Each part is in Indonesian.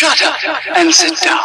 Shut up and sit down.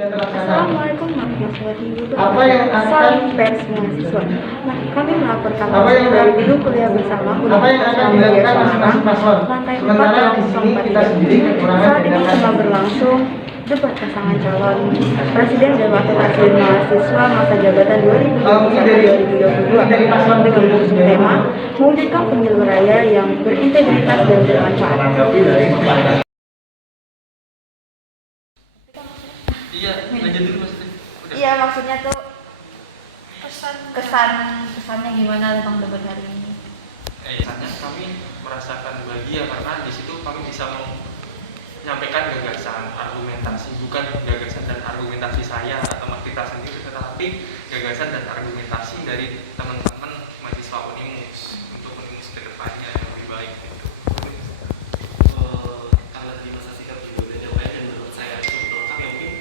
Assalamualaikum warahmatullahi Apa yang wabarakatuh. akan- Salam pers mahasiswa. Nah, kami melaporkan Apa yang dari gedung kuliah bersama Apa yang akan dilakukan masing-masing paslon? lantai 4 Sementara di sini kita sendiri kekurangan Saat ini tindakan. tengah berlangsung debat pasangan calon presiden dan wakil presiden mahasiswa masa jabatan 2021-2022 dari paslon dengan sendiri. tema mewujudkan pemilu raya yang berintegritas dan bermanfaat. Iya, lanjut dulu maksudnya. Udah. Iya, maksudnya tuh kesannya gimana tentang debat hari ini? Karena kami merasakan bahagia karena di situ kami bisa menyampaikan gagasan, argumentasi, bukan gagasan dan argumentasi saya atau kita sendiri, tetapi gagasan dan argumentasi dari teman-teman mahasiswa Unimus untuk Unimus ke depannya yang lebih baik gitu. Karena di masa sikap juga udah nyobain dan menurut saya cukup lengkap ya, mungkin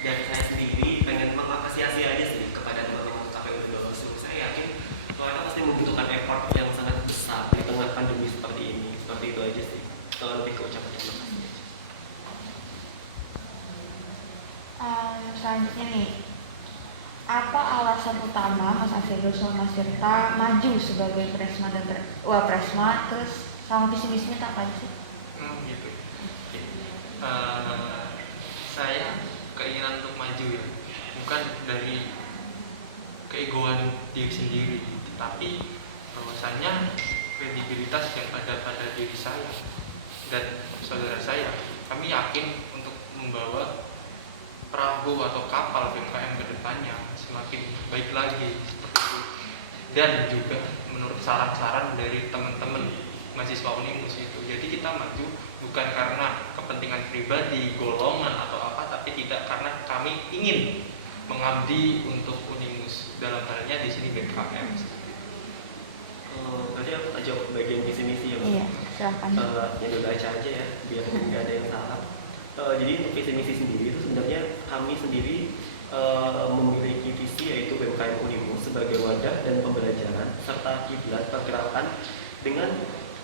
dari saya sendiri pengen mengapresiasi aja sih kepada teman-teman KPU 22. Saya yakin mereka pasti membutuhkan effort yang sangat besar di tengah pandemi seperti ini. Seperti itu aja sih. Lebih ke ucapan terima kasih. Selanjutnya nih, apa alasan utama Mas Afedo sama Mas Tirta maju sebagai presma dan presma, terus sama visi misinya apa aja sih? Gitu. Oke. Saya keinginan untuk maju ya, bukan dari keegoan diri sendiri, tetapi bahwasanya kredibilitas yang ada pada diri saya dan saudara saya, kami yakin untuk membawa perahu atau kapal BMKM ke depannya semakin baik lagi seperti itu. Dan juga menurut saran-saran dari teman-teman mahasiswa Unimus itu. Jadi kita maju bukan karena kepentingan pribadi, golongan atau apa, tapi tidak karena kami ingin mengabdi untuk Unimus. Dalam halnya di sini BMKM seperti itu. Nanti aku jawab bagian visi misi ya. Iya, silahkan. Yang udah aja ya, biar nggak ada yang salah. Jadi untuk visi misi sendiri itu sebenarnya kami sendiri memiliki visi yaitu BMKM Unimus sebagai wadah dan pembelajaran serta kiblat pergerakan dengan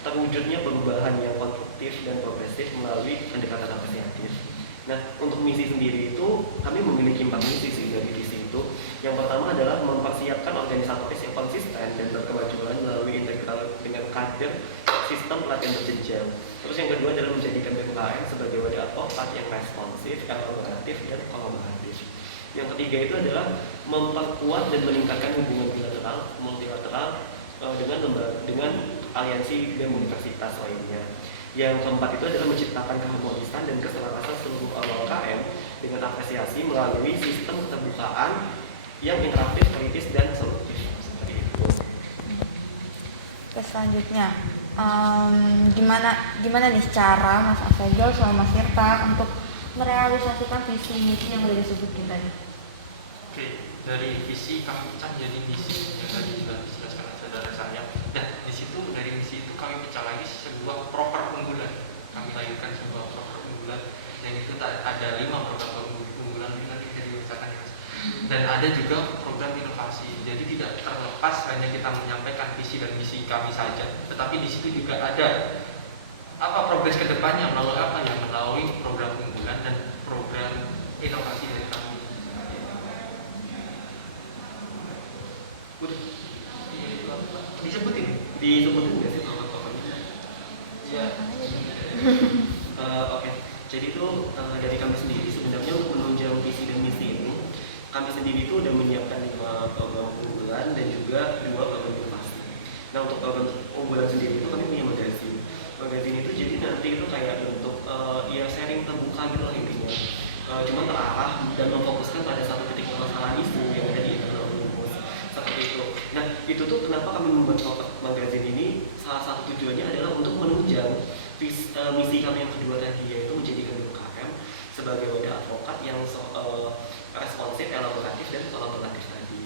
terwujudnya perubahan yang konstruktif dan progresif melalui pendekatan apresiatif. Nah, untuk misi sendiri itu kami memiliki 4 misi sih dari visi itu. Yang pertama adalah mempersiapkan organisatoris yang konsisten dan berkemajuan melalui integral dengan kader sistem pelatihan berjenjang. Terus yang kedua adalah menjadikan BMKM sebagai wadah advokat yang responsif, kolaboratif, dan kolaboratif. Yang ketiga itu adalah memperkuat dan meningkatkan hubungan bilateral, multilateral dengan aliansi dan universitas lainnya. Yang keempat itu adalah menciptakan keharmonisan dan keselarasan seluruh UMKM dengan apresiasi melalui sistem keterbukaan yang interaktif, kritis, dan solutif. Seperti itu. Selanjutnya, gimana nih cara Mas Afedo sama Mas Tirta untuk merealisasikan visi misi yang udah disebutin tadi? Oke, dari visi kami pecah jadi misi yang tadi sudah dijelaskan oleh saudara saya. Dan di situ dari misi itu kami pecah lagi sebuah proper unggulan. Kami lahirkan sebuah proper unggulan yang itu ada 5 program unggulan ini nanti bisa dibacakan ya Mas. Dan ada juga program inovasi. Jadi tidak terlepas hanya kita menyampaikan visi dan misi kami saja, tetapi di situ juga ada apa progres kedepannya melalui apa ya, melalui program unggulan dan program inovasi dari kami. Udah disebutin Disebutin nggak sih tokoh-tokohnya? ya. Oke. Jadi itu dari kami sendiri sebenarnya untuk menunjang visi dan misi ini, kami sendiri itu udah menyiapkan 5 program unggulan dan juga 2 program inovasi. Nah, untuk program unggulan sendiri itu kami punya magazin. Magazin itu jadi nanti itu kayak bentuk ya sharing terbuka gitu lah intinya. Cuma terarah dan memfokuskan pada satu titik permasalahan isu yang ada di internal Unimus. itu tuh kenapa kami membuat magazin ini, salah satu tujuannya adalah untuk menunjang misi kami yang kedua tadi, yaitu menjadikan UKM sebagai wadah advokat yang responsif, elaboratif, dan kolaboratif tadi.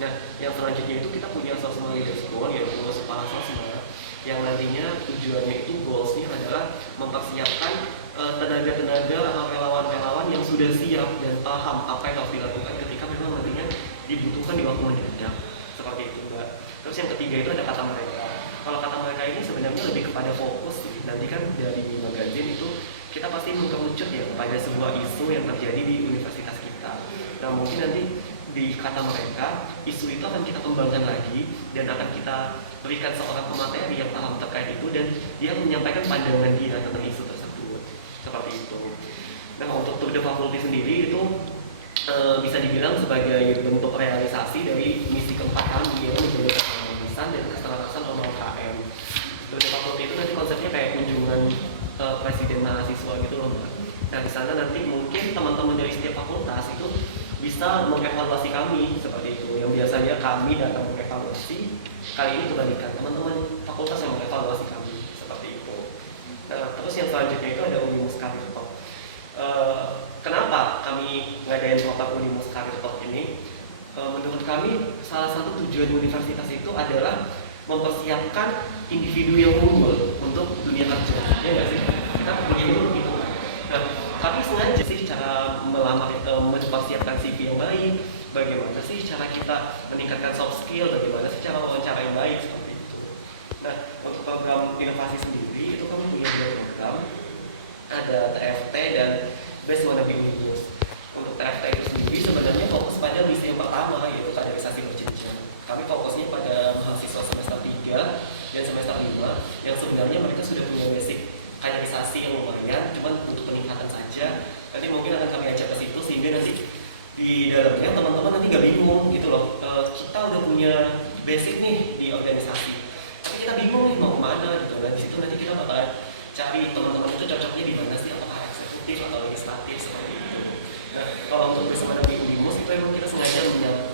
Nah, yang selanjutnya itu kita punya Sosma Leaders Goal, yaitu para sosma, yang nantinya tujuannya itu goalsnya adalah mempersiapkan tenaga-tenaga atau relawan-relawan yang sudah siap dan paham apa yang harus dilakukan ketika memang nantinya dibutuhkan di waktu mendadak, seperti itu Mbak. Terus yang ketiga itu ada kata mereka. Kalau kata mereka ini sebenarnya lebih kepada fokus sih. Nanti kan dari magazin itu kita pasti mengerucut ya pada sebuah isu yang terjadi di universitas kita. Nah mungkin nanti di kata mereka, isu itu akan kita kembangkan lagi dan akan kita berikan seorang pemateri yang paham terkait itu dan dia menyampaikan pandangan dia tentang isu tersebut, seperti itu. Nah untuk Tour de Faculty sendiri itu bisa dibilang sebagai bentuk realisasi dari misi keempat kami, yaitu menjaga keharmonisan dan keselarasan UMKM. Tour de Faculty itu nanti konsepnya kayak kunjungan presiden mahasiswa gitu loh Mbak. Nah di sana nanti mungkin teman-teman dari setiap fakultas itu bisa mengevaluasi kami seperti itu. Yang biasanya kami datang mengevaluasi, kali ini kebalikan teman-teman fakultas yang mengevaluasi kami seperti itu. Nah terus yang selanjutnya itu ada Unimus Career Talk. Kenapa kami ngadain program Unimus Career Talk ini? Menurut kami salah satu tujuan universitas itu adalah mempersiapkan individu yang unggul untuk dunia kerja. Ya nggak sih? Kita begitu gitu. Nah, kami sengaja sih cara melamar, mempersiapkan CV yang baik, bagaimana sih cara kita meningkatkan soft skill, bagaimana sih cara wawancara yang baik seperti itu. Nah, untuk program inovasi sendiri itu kami punya dua program, ada TFT dan Best Wanna Be Unimus. Untuk TFT itu sendiri sebenarnya fokus pada misi yang pertama, yaitu kaderisasi berjenjang. Kami fokusnya pada mahasiswa semester 3 dan semester 5 yang sebenarnya mereka sudah punya basic kaderisasi yang lumayan, cuma untuk peningkatan saja. Nanti mungkin akan kami ajak ke situ sehingga nanti di dalamnya teman-teman nanti nggak bingung gitu loh. Kita udah punya basic nih di organisasi, tapi kita bingung nih mau kemana gitu. Nah di situ nanti kita bakal cari teman-teman itu cocoknya di mana sih, apakah eksekutif atau legislatif seperti itu. Nah kalau untuk bersama dengan Unimus itu emang kita sengaja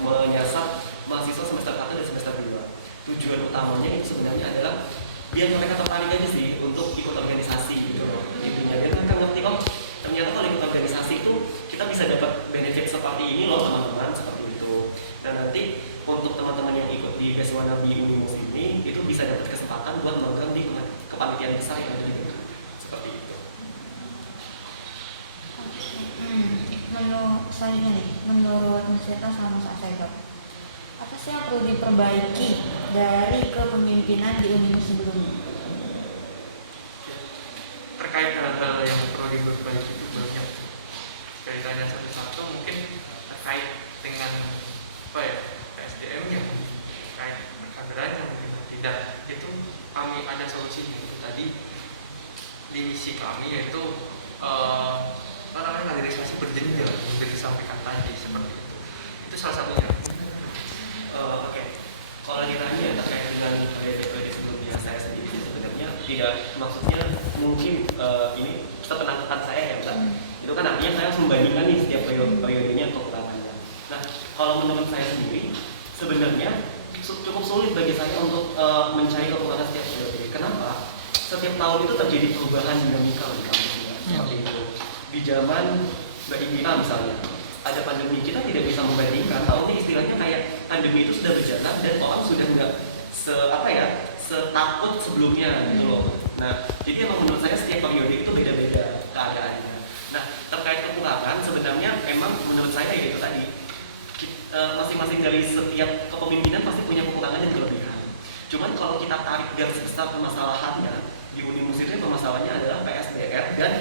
menyasar mahasiswa semester 1 dan semester 2. Tujuan utamanya itu sebenarnya adalah biar mereka tertarik aja sih untuk ikut organisasi gitu loh. Intinya dia kan ngerti kok ternyata kalau ikut organisasi itu kita bisa dapat benefit seperti ini loh teman-teman, seperti itu. Dan nanti untuk teman-teman yang ikut di Best Wanna Be Unimus ini itu bisa dapat kesempatan buat magang di kepanitiaan besar yang ada di Bengkulu, seperti itu. Selanjutnya nih, menurut Mas Tirta sama Mas Asegaf, apa sih yang perlu diperbaiki dari kepemimpinan di Unimus sebelumnya? Terkait hal-hal yang perlu diperbaiki itu banyak. Kaitannya satu-satu mungkin terkait dengan apa ya, PSDM-nya, terkait kaderannya mungkin tidak. Itu kami ada solusinya. Tadi di misi kami yaitu kaderisasi berjenjang yang sudah disampaikan tadi seperti itu. Itu salah satunya. Oke. Kalau ditanya terkait dengan periode sebelumnya saya sendiri sebenarnya tidak, maksudnya mungkin ini sepenangkapan saya ya Pak. Itu kan artinya saya harus membandingkan nih setiap periodenya kekurangannya. Nah kalau menurut saya sendiri sebenarnya cukup sulit bagi saya untuk mencari kekurangan setiap periode. Kenapa? Setiap tahun itu terjadi perubahan dinamika di kampus seperti itu. Di zaman Mbak Indira misalnya ada pandemi, kita tidak bisa membandingkan. Tahun ini istilahnya kayak pandemi itu sudah berjalan dan orang sudah nggak setakut sebelumnya gitu loh. Nah, jadi emang menurut saya setiap periode itu beda-beda keadaannya. Nah, terkait kekurangan sebenarnya emang menurut saya ya itu tadi masing-masing dari setiap kepemimpinan pasti punya kekurangan dan kelebihan. Cuman kalau kita tarik garis besar permasalahannya di Unimus itu permasalahannya adalah PSDR dan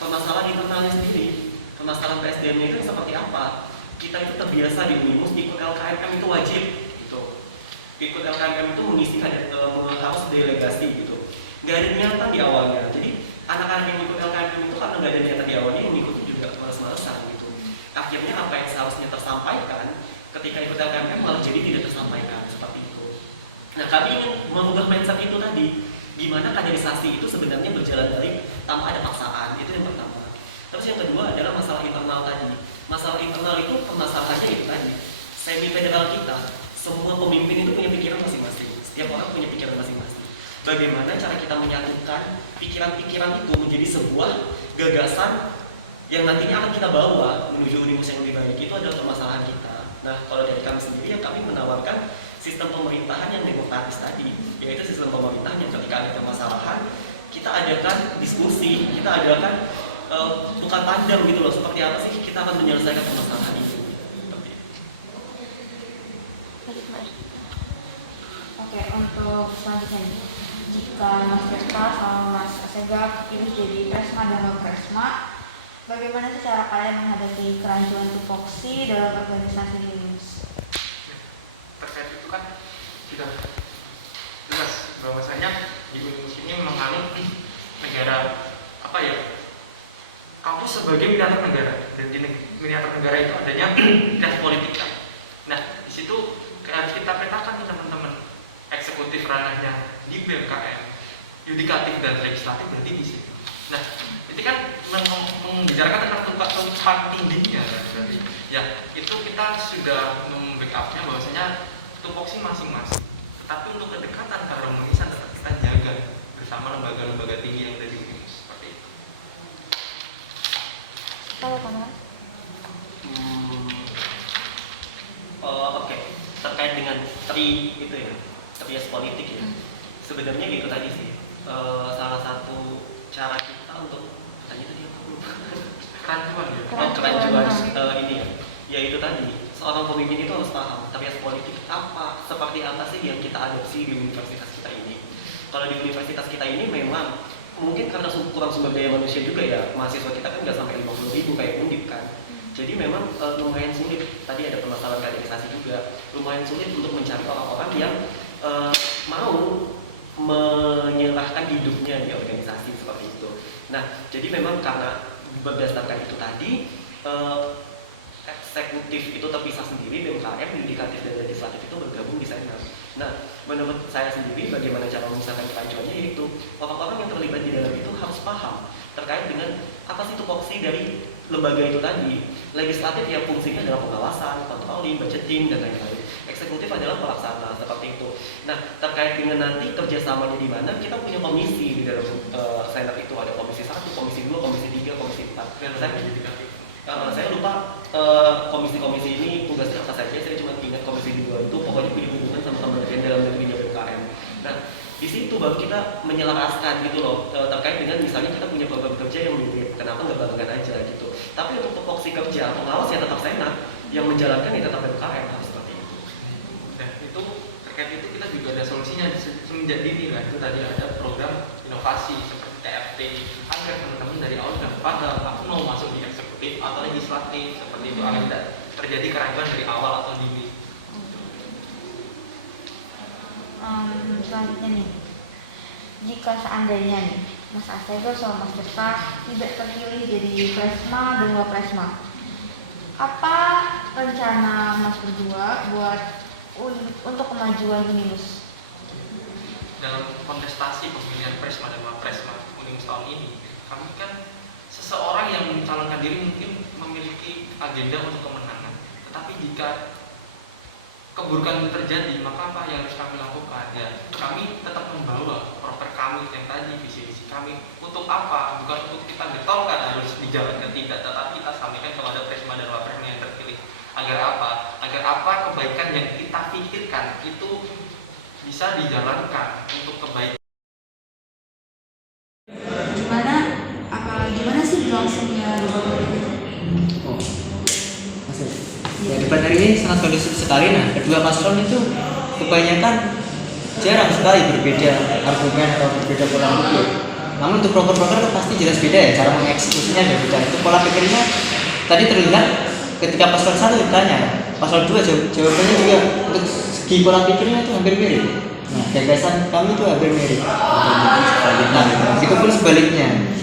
permasalahan internalnya sendiri. Permasalahan PSDM-nya itu seperti apa? Kita itu terbiasa di Unimus ikut LKMM itu wajib gitu. Ikut LKMM itu mengisi harus delegasi gitu. Nggak ada niatan di awalnya. Jadi anak-anak yang ikut LKMM itu karena nggak ada niatan di awalnya, yang mengikuti juga males-malesan gitu. Akhirnya apa yang seharusnya tersampaikan ketika ikut LKMM malah jadi tidak tersampaikan seperti itu. Nah kami ingin mengubah mindset itu tadi. Gimana kaderisasi itu sebenarnya berjalan baik tanpa ada paksaan, itu yang pertama. Terus yang kedua adalah masalah internal tadi. Masalah internal itu permasalahannya itu tadi, semi federal kita semua pemimpin itu punya pikiran masing-masing. Setiap orang punya pikiran masing-masing. Bagaimana cara kita menyatukan pikiran-pikiran itu menjadi sebuah gagasan yang nantinya akan kita bawa menuju Unimus yang lebih baik, itu adalah permasalahan kita. Nah, kalau dari kami sendiri, kami menawarkan sistem pemerintahan yang demokratis tadi, yaitu sistem pemerintahan yang ketika ada permasalahan, kita adakan diskusi, kita adakan bukan pandang gitu loh, seperti apa sih kita akan menyelesaikan permasalahan itu. Oke, untuk selanjutnya nih, jika Mas Tirta sama Mas Asega pilih jadi Presma dan Wapresma, bagaimana sih cara kalian menghadapi kerancuan tupoksi dalam organisasi Unimus? Terkait itu kan sudah jelas bahwasanya di Unimus ini menganut negara apa ya, kampus sebagai miniatur negara, dan di miniatur negara itu adanya identitas politik kan. Nah, di situ harus kita petakan nih teman-teman, eksekutif ranahnya di BMKM, yudikatif dan legislatif berarti di sini. Nah, itu kan membicarakan tentang tempat tingginya kan, berarti ya itu kita sudah membackupnya bahwasanya tupoksi masing-masing. Tetapi untuk kedekatan keharmonisan tetap kita jaga bersama lembaga-lembaga tinggi yang ada di Unimus seperti itu. Kalau kamu? Oke, terkait dengan itu ya, trias politik ya. Sebenarnya gitu tadi sih. Salah satu cara kita untuk tadi apa lupa. Kerancuan ya. Kerancuan ini ya. Yaitu tadi, seorang pemimpin itu harus paham trias politik seperti apa sih yang kita adopsi di universitas kita ini. Kalau di universitas kita ini memang mungkin karena kurang sumber daya manusia juga ya, mahasiswa kita kan nggak sampai 50.000 kayak Undip kan. Jadi memang lumayan sulit, tadi ada permasalahan kaderisasi juga, lumayan sulit untuk mencari orang-orang yang mau menyerahkan hidupnya di organisasi seperti itu. Nah, jadi memang karena berdasarkan itu tadi, eksekutif itu terpisah sendiri, BMKM, yudikatif dan legislatif itu bergabung di sana. Nah, menurut saya sendiri bagaimana cara memisahkan kerancuannya, yaitu orang-orang yang terlibat di dalam itu harus paham terkait dengan apa sih tupoksi dari lembaga itu tadi. Legislatif yang fungsinya adalah pengawasan, controlling, budgeting dan lain-lain. Eksekutif adalah pelaksana seperti itu. Nah, terkait dengan nanti kerjasamanya di mana, kita punya komisi di dalam senat itu, ada komisi 1, komisi 2, komisi 3, komisi 4. Saya lupa komisi-komisi ini tugasnya apa saja. Saya cuma ingat komisi 2 itu pokoknya punya hubungan sama kementerian dalam negeri dan BMKM. Nah, di situ baru kita menyelaraskan gitu loh, terkait dengan misalnya kita punya program kerja yang mirip, kenapa nggak barengan aja gitu. Tapi untuk tupoksi kerja, pengawas ya tetap senat, yang menjalankan ya tetap BMKM, harus seperti itu. Dan itu terkait itu kita juga ada solusinya semenjak dini kan. Itu tadi ada program inovasi seperti TFT agar teman-teman dari awal sudah paham mau masuk di eksekutif atau legislatif seperti itu, agar tidak terjadi kerancuan dari awal atau dini. Selanjutnya nih, jika seandainya nih Mas Asega sama Mas Tirta tidak terpilih jadi Presma dan Wapresma, apa rencana Mas berdua buat untuk kemajuan Unimus? Dalam kontestasi pemilihan Presma dan Wapresma Unimus tahun ini, kami kan seseorang yang mencalonkan diri mungkin memiliki agenda untuk kemenangan, tetapi jika keburukan itu terjadi, maka apa yang harus kami lakukan? Ya, kami tetap membawa proper kami yang tadi, visi-visi kami. Untuk apa? Bukan untuk kita getolkan harus dijalankan, tidak, tetapi kita sampaikan kepada Presma dan Wapresma yang terpilih. Agar apa? Agar apa kebaikan yang kita pikirkan itu bisa dijalankan untuk kebaikan. Gimana sih berlangsungnya debat politik? Oh, masuk. Ya, debat hari ini sangat kondusif sekali. Nah, kedua paslon itu kebanyakan jarang sekali berbeda argumen atau berbeda pola pikir. Namun untuk broker-broker pasti jelas beda ya, cara mengeksekusinya dan beda. Itu pola pikirnya tadi terlihat ketika paslon 1 ditanya, paslon 2 jawabannya juga untuk segi pola pikirnya itu hampir mirip. Nah, gagasan kami itu hampir mirip. Nah, itu pun sebaliknya.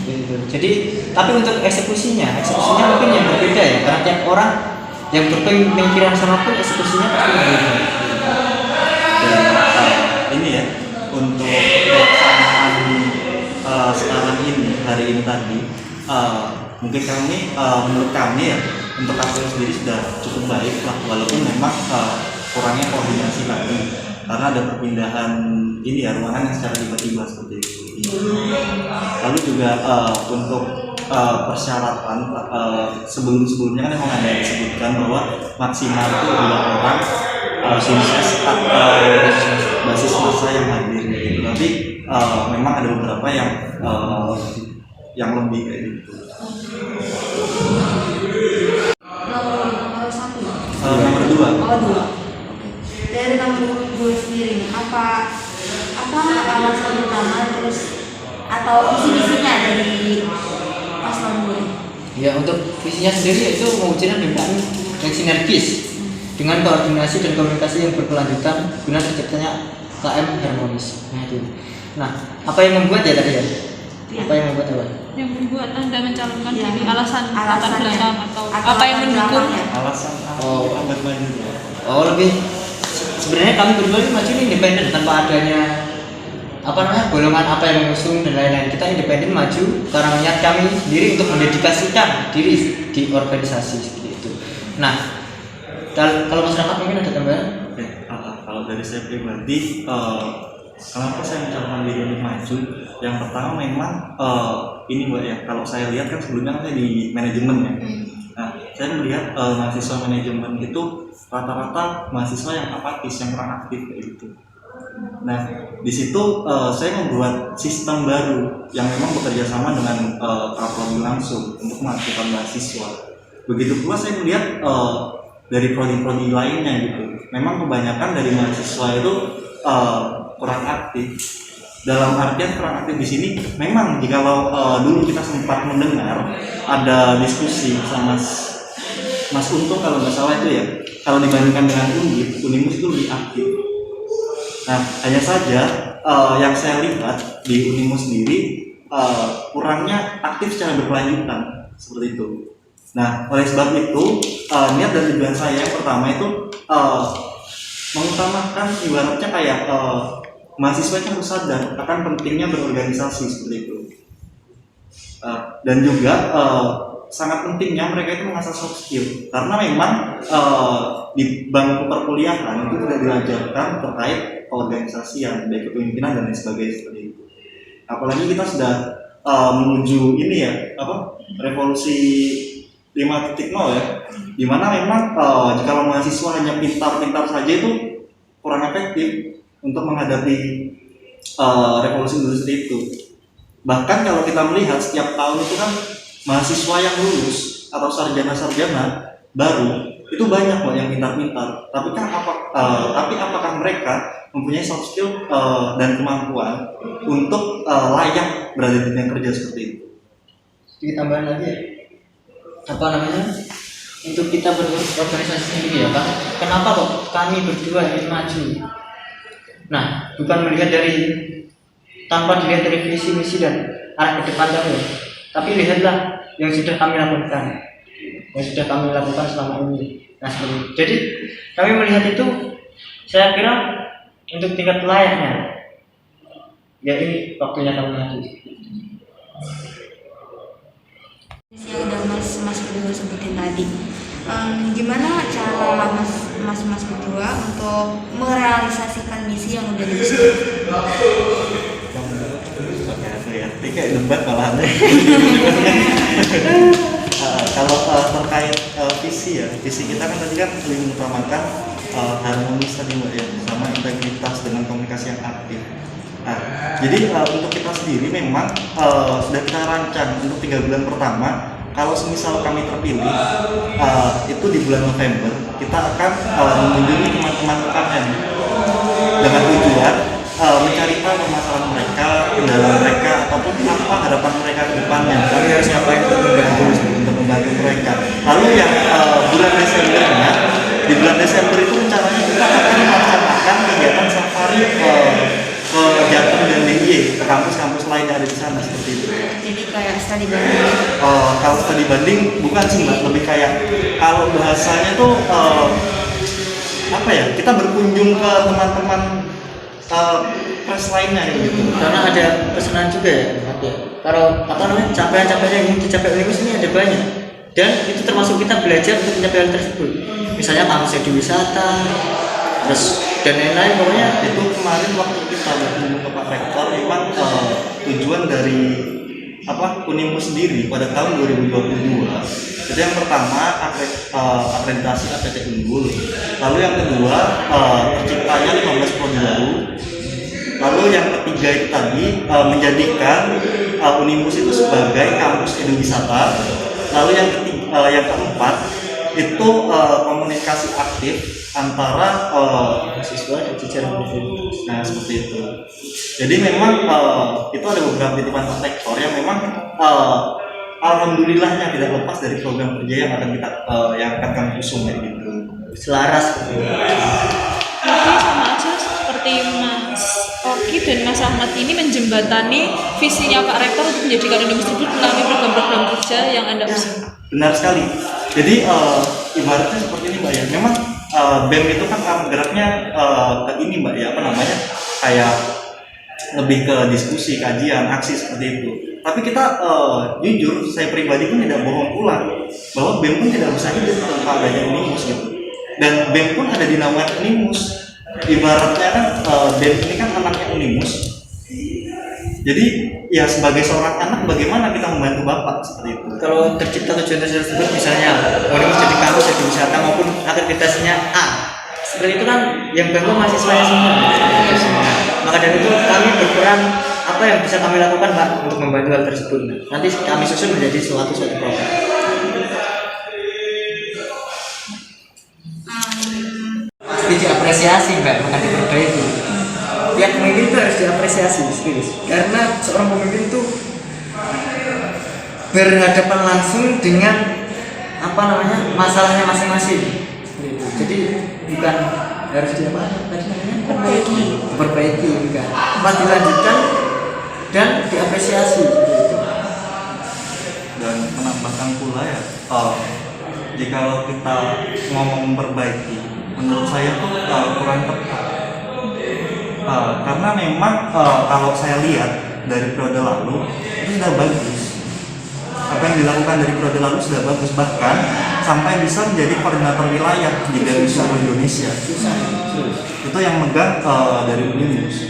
Jadi, tapi untuk eksekusinya mungkin yang berbeda ya, karena tiap orang yang berpemikiran sama pun eksekusinya pasti berbeda. Ini ya, untuk pelaksanaan sekarang ini, hari ini tadi, mungkin menurut kami ya, untuk KPU sendiri sudah cukup baik lah, walaupun memang kurangnya koordinasi lagi karena ada perpindahan ini ya ruangan yang secara tiba-tiba seperti itu. Lalu juga untuk persyaratan sebelum-sebelumnya kan memang ada disebutkan bahwa maksimal itu 2 orang sinses atau basis massa yang hadir gitu. Tapi memang ada beberapa yang lebih kayak gitu. Nomor 1. Nomor 2. Oh, 2. Dari nomor 2 sendiri nih, apa alasan utama terus atau visi-misinya dari paslon 2? Ya, untuk visinya sendiri yaitu mewujudkan pembinaan yang sinergis dengan koordinasi dan komunikasi yang berkelanjutan guna terciptanya KM harmonis. Nah, apa yang membuat ya tadi ya? Apa yang membuat apa? Yang membuat Anda mencalonkan Ya, diri, alasan latar alasannya. belakang atau Atau apa yang latar mendukung? belakangnya. Alasan apa? Oh. Buat maju. Oh, lebih sebenarnya kami berdua ini maju ini independen tanpa adanya golongan apa yang mengusung dan lain-lain. Kita independen maju karena niat kami sendiri untuk mendedikasikan diri di organisasi seperti itu. Nah, kalau masyarakat mungkin ada tambahan? Oke, kalau dari saya pribadi, kenapa saya mencalonkan diri untuk maju? Yang pertama memang ini Mbak ya, kalau saya lihat kan sebelumnya saya di manajemen ya. Nah, saya melihat mahasiswa manajemen itu rata-rata mahasiswa yang apatis, yang kurang aktif kayak gitu. Nah, di situ saya membuat sistem baru yang memang bekerja sama dengan prodi langsung untuk mengaktifkan mahasiswa. Begitu pula saya melihat dari prodi-prodi lainnya gitu. Memang kebanyakan dari mahasiswa itu kurang aktif. Dalam artian kurang aktif di sini, memang jikalau dulu kita sempat mendengar ada diskusi sama Mas Untung kalau nggak salah itu ya, kalau dibandingkan dengan Unimus itu lebih aktif. Nah, hanya saja yang saya lihat di Unimus sendiri kurangnya aktif secara berkelanjutan seperti itu. Nah, oleh sebab itu niat dan tujuan saya yang pertama itu mengutamakan ibaratnya kayak mahasiswa itu harus sadar akan pentingnya berorganisasi seperti itu. Dan juga sangat pentingnya mereka itu mengasah soft skill karena memang di bangku perkuliahan itu tidak diajarkan terkait organisasian, baik kepemimpinan dan lain sebagainya seperti itu. Apalagi kita sudah menuju ini ya revolusi 5.0 ya, dimana memang jika mahasiswa hanya pintar-pintar saja itu kurang efektif untuk menghadapi revolusi industri itu. Bahkan kalau kita melihat setiap tahun itu kan mahasiswa yang lulus atau sarjana-sarjana baru itu banyak kok yang pintar-pintar. Tapi apakah mereka mempunyai soft skill dan kemampuan untuk layak berada di dunia kerja seperti itu? Sedikit tambahan lagi ya. Untuk kita berorganisasi sendiri ya Pak. Kenapa kok kami berdua ingin maju? Nah, bukan melihat tanpa dilihat dari visi misi dan arah ke depan kami, tapi lihatlah yang sudah kami lakukan, selama ini. Nah, seperti itu. Jadi kami melihat itu, saya kira untuk tingkat layaknya, ya ini waktunya kami maju. Yang udah mas berdua sebutin tadi, gimana cara mas berdua untuk merealisasikan misi yang udah disebut? Ini kayak debat malah ada. Kalau terkait visi ya, visi kita kan tadi kan lebih mengutamakan harmonis tadi Mbak ya, sama integritas dengan komunikasi yang aktif. Nah, jadi untuk kita sendiri memang sudah kita rancang untuk 3 bulan pertama. Kalau semisal kami terpilih, itu di bulan November kita akan mengunjungi teman-teman UKM dengan tujuan mencari tahu permasalahan mereka, kendala mereka, ataupun apa harapan mereka ke depannya. Kami harus ngapain untuk membantu mereka. Lalu yang bulan Desembernya, di bulan Desember itu rencananya kita akan melaksanakan kegiatan safari ke Jateng dan DIY, ke kampus-kampus lain yang ada di sana seperti itu. Jadi kayak studi banding. Kalau studi banding bukan sih Mbak, lebih kayak kalau bahasanya tuh kita berkunjung ke teman-teman press lainnya gitu. Karena ada pesanan juga ya. Kalau capaian-capaian yang ingin dicapai Unimus ini ada banyak. Dan itu termasuk kita belajar untuk mencapai hal tersebut. Misalnya kampus di wisata, terus dan lain-lain pokoknya. Itu kemarin waktu kita bertemu ke Pak Rektor memang tujuan dari Unimus sendiri pada tahun 2022 itu yang pertama akreditasi APT unggul, lalu yang kedua terciptanya 15 prodi baru, lalu yang ketiga itu tadi menjadikan Unimus itu sebagai kampus eduwisata, lalu yang keempat itu komunikasi aktif antara Siswa dan jajaran Unimus. nah seperti itu. Jadi memang itu ada beberapa titipan Pak Rektor yang memang alhamdulillahnya tidak lepas dari program kerja yang akan kami usung kayak gitu. Selaras gitu. Berarti sama aja seperti Mas Oki dan Mas Ahmad ini menjembatani visinya Pak Rektor untuk menjadikan Unimus tersebut melalui program-program kerja yang Anda usung. Benar sekali. Jadi ibaratnya seperti ini Mbak ya. Memang BEM itu kan geraknya ke ini Mbak ya, kayak lebih ke diskusi, kajian, aksi seperti itu. Tapi kita jujur, saya pribadi pun tidak bohong pula bahwa BEM pun tidak bisa hidup tanpa adanya Unimus gitu. Dan BEM pun ada dinamakan Unimus. Ibaratnya kan BEM ini kan anaknya Unimus. Jadi ya sebagai seorang anak bagaimana kita membantu Bapak seperti itu. Kalau tercipta tujuan tersebut misalnya Unimus jadi kampus eduwisata maupun akreditasinya A, seperti itu kan yang bantu mahasiswanya semua. Maka dari itu kami berperan apa yang bisa kami lakukan Pak untuk membantu hal tersebut. Nanti kami susun menjadi suatu program. Pasti diapresiasi Mbak, maka diperbaiki. Tiap pemimpin itu harus diapresiasi, serius. Karena seorang pemimpin itu berhadapan langsung dengan masalahnya masing-masing. Jadi bukan harus diperbaiki enggak, malah dilanjutkan dan diapresiasi. Dan menambahkan pula ya, jika kita ngomong memperbaiki, menurut saya tuh kurang tepat. Karena memang kalau saya lihat dari periode lalu itu sudah bagus. Apa yang dilakukan dari periode lalu sudah bagus, bahkan sampai bisa menjadi koordinator wilayah di seluruh Indonesia. Itu yang megang dari Unimus.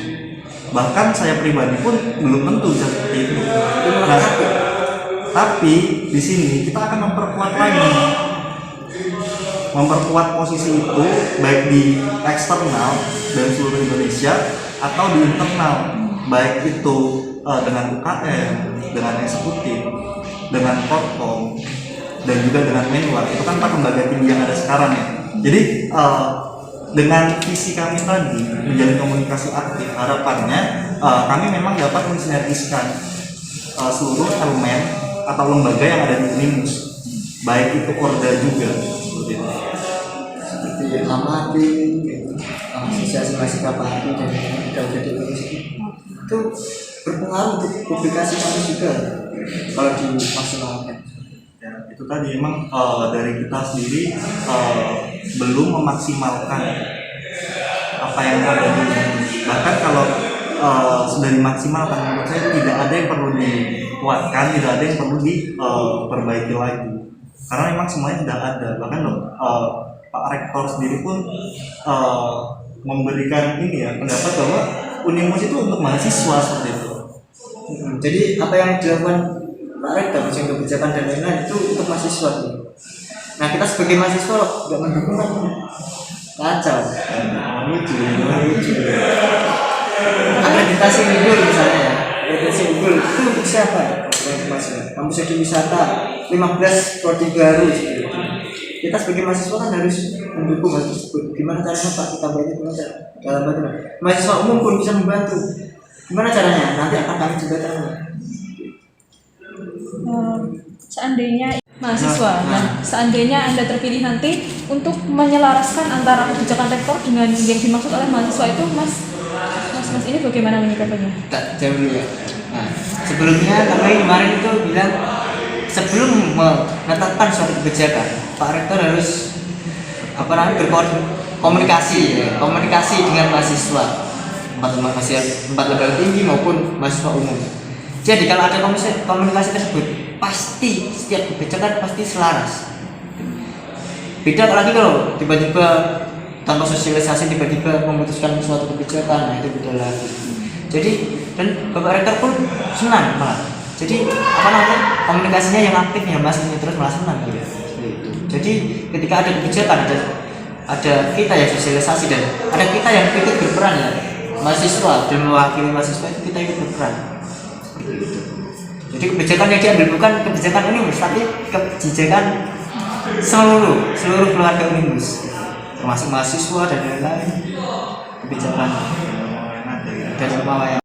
Bahkan saya pribadi pun belum tentu bisa seperti itu. Nah, tapi di sini kita akan memperkuat lagi, memperkuat posisi itu baik di eksternal dan seluruh Indonesia atau di internal, baik itu dengan UKM, dengan eksekutif, dengan Korkom, dan juga dengan Menwar. Itu kan 4 lembaga tinggi yang ada sekarang ya. Jadi dengan visi kami tadi menjalin komunikasi aktif, harapannya kami memang dapat mensinergiskan seluruh elemen atau lembaga yang ada di Unimus, baik itu Korda juga seperti Amati, asosiasi mahasiswa Pati dan udah di Indonesia itu berpengaruh untuk publikasi kami juga kalau dimaksimalkan. Ya, itu tadi emang dari kita sendiri belum memaksimalkan apa yang ada di Unimus. Bahkan kalau sudah dimaksimalkan, menurut saya tidak ada yang perlu dikuatkan, tidak ada yang perlu diperbaiki lagi. Karena memang semuanya sudah ada. Bahkan Pak Rektor sendiri pun memberikan pendapat bahwa Unimus itu untuk mahasiswa seperti itu. Jadi apa yang dilakukan Pak Rektor untuk kebijakan dan lain-lain itu untuk mahasiswa. Nah kita sebagai mahasiswa nggak mendukung kan kacau. Akreditasi unggul misalnya, akreditasi unggul itu untuk siapa? Kampus eduwisata 15 prodi baru seperti itu. Kita sebagai mahasiswa kan harus mendukung hal tersebut. Gimana caranya Pak kita banyak dalam bagaimana? Mahasiswa umum pun bisa membantu. Gimana caranya? Nanti akan kami jembatkan. Seandainya mahasiswa, seandainya Anda terpilih nanti untuk menyelaraskan antara kebijakan rektor dengan yang dimaksud oleh mahasiswa itu, Mas ini bagaimana menyikapinya? Tak jauh dulu ya. Nah, sebelumnya kami kemarin itu bilang sebelum menetapkan suatu kebijakan, Pak Rektor harus komunikasi dengan mahasiswa, empat lembaga tinggi maupun mahasiswa umum. Jadi kalau ada komunikasi tersebut, pasti setiap kebijakan pasti selaras. Beda lagi kalau tiba-tiba tanpa sosialisasi tiba-tiba memutuskan suatu kebijakan, nah itu beda lagi. Jadi dan Bapak Rektor pun senang malah. Jadi apa namanya, komunikasinya yang aktif ya Mas, ini terus malah senang gitu. Seperti itu. Jadi ketika ada kebijakan, ada kita yang sosialisasi dan ada kita yang ikut berperan ya, mahasiswa dan mewakili mahasiswa itu kita ikut berperan. Seperti itu. Jadi kebijakan yang diambil bukan kebijakan Unimus, tapi kebijakan seluruh keluarga Unimus, termasuk mahasiswa dan lain-lain. Kebijakan dari Mawaya.